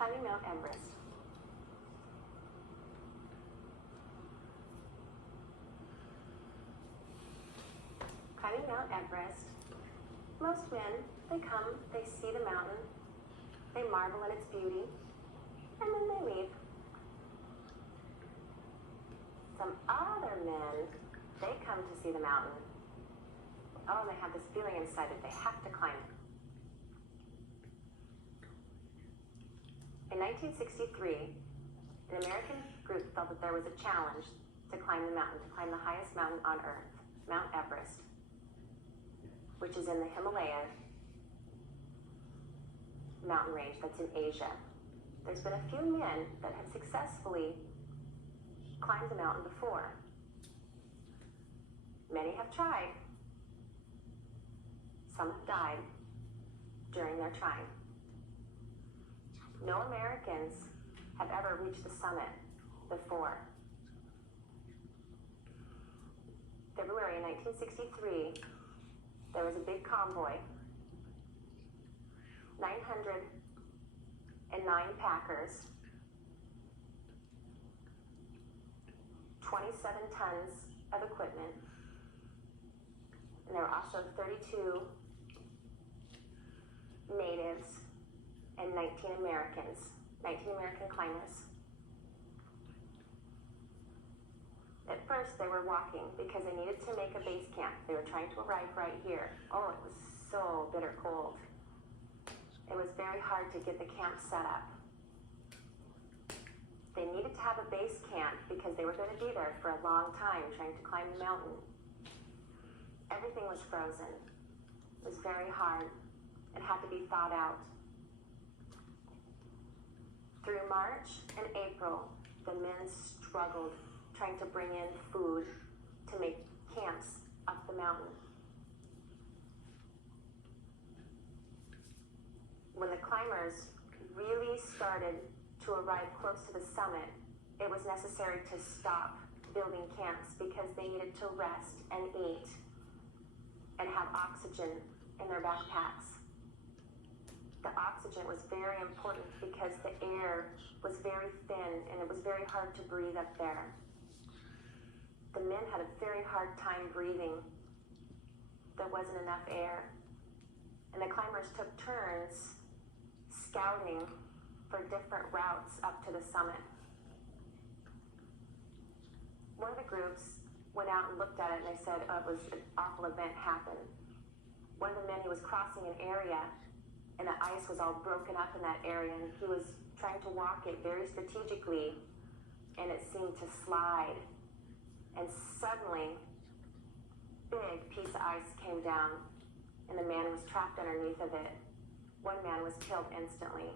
Climbing Mount Everest. Climbing Mount Everest. Most men, they come, they see the mountain, they marvel at its beauty, and then they leave. Some other men, they come to see the mountain. Oh, and they have this feeling inside that they have to climb it. In 1963, an American group felt that there was a challenge to climb the mountain, to climb the highest mountain on Earth, Mount Everest, which is in the Himalaya mountain range that's in Asia. There's been a few men that have successfully climbed the mountain before. Many have tried. Some have died during their trying. No Americans have ever reached the summit before. February 1963, there was a big convoy, 909 packers, 27 tons of equipment, and there were also 32 natives and 19 American climbers. At first, they were walking because they needed to make a base camp. They were trying to arrive right here. Oh, it was so bitter cold. It was very hard to get the camp set up. They needed to have a base camp because they were going to be there for a long time trying to climb the mountain. Everything was frozen. It was very hard and had to be thawed out. Through March and April, the men struggled trying to bring in food to make camps up the mountain. When the climbers really started to arrive close to the summit, it was necessary to stop building camps because they needed to rest and eat and have oxygen in their backpacks. The oxygen was very important because the air was very thin and it was very hard to breathe up there. The men had a very hard time breathing. There wasn't enough air. And the climbers took turns scouting for different routes up to the summit. One of the groups went out and looked at it and they said, oh, it was an awful event happened. One of the men, he was crossing an area and the ice was all broken up in that area and he was trying to walk it very strategically and it seemed to slide. And suddenly, big piece of ice came down and the man was trapped underneath of it. One man was killed instantly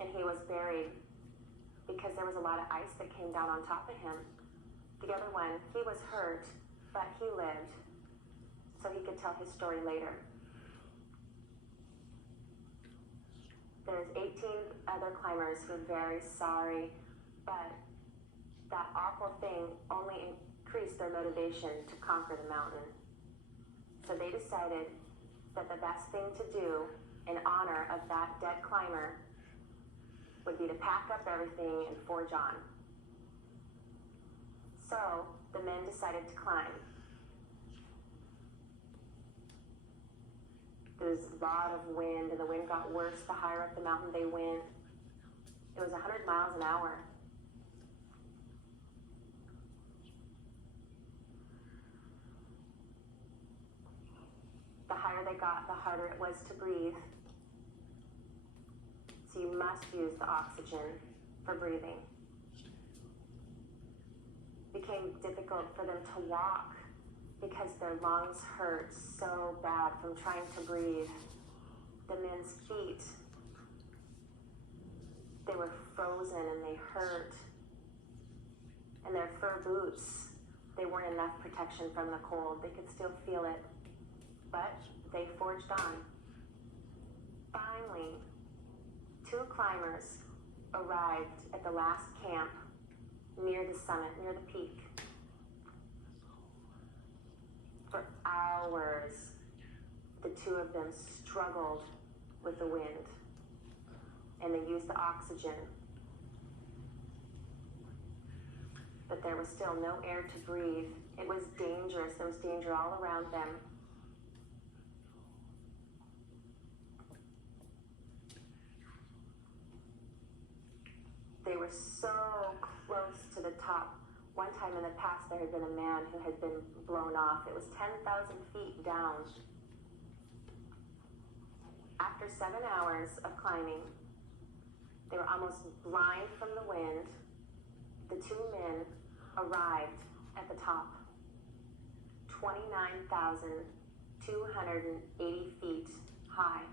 and he was buried because there was a lot of ice that came down on top of him. The other one, he was hurt, but he lived so he could tell his story later. There's 18 other climbers who are very sorry, but that awful thing only increased their motivation to conquer the mountain. So they decided that the best thing to do in honor of that dead climber would be to pack up everything and forge on. So the men decided to climb. There was a lot of wind and the wind got worse the higher up the mountain they went. It was 100 miles an hour. The higher they got, the harder it was to breathe. So you must use the oxygen for breathing. It became difficult for them to walk because their lungs hurt so bad from trying to breathe. The men's feet, they were frozen and they hurt. And their fur boots, they weren't enough protection from the cold. They could still feel it. But they forged on. Finally, 2 climbers arrived at the last camp near the summit, near the peak. For hours, the 2 of them struggled with the wind. and they used the oxygen. But there was still no air to breathe. It was dangerous. There was danger all around them. They were so close to the top. One time in the past, there had been a man who had been blown off. It was 10,000 feet down. After 7 hours of climbing, they were almost blind from the wind. The two men arrived at the top, 29,280 feet high,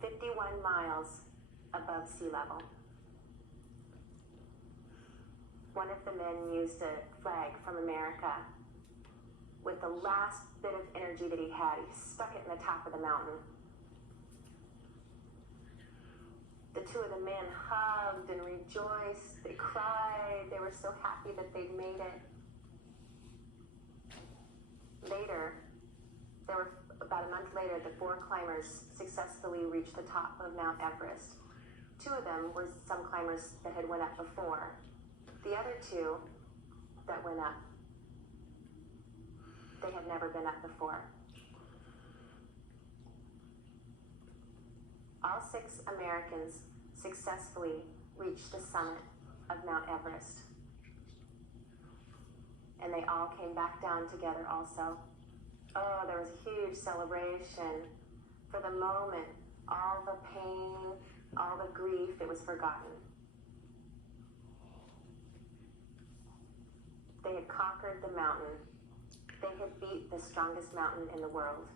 51 miles above sea level. One of the men used a flag from America. With the last bit of energy that he had, he stuck it in the top of the mountain. The two of the men hugged and rejoiced. They cried. They were so happy that they'd made it. Later, about a month later, the 4 climbers successfully reached the top of Mount Everest. 2 of them were some climbers that had went up before. The other 2 that went up, they had never been up before. All 6 Americans successfully reached the summit of Mount Everest. And they all came back down together also. Oh, there was a huge celebration. For the moment, all the pain, all the grief, it was forgotten. They had conquered the mountain. They had beat the strongest mountain in the world.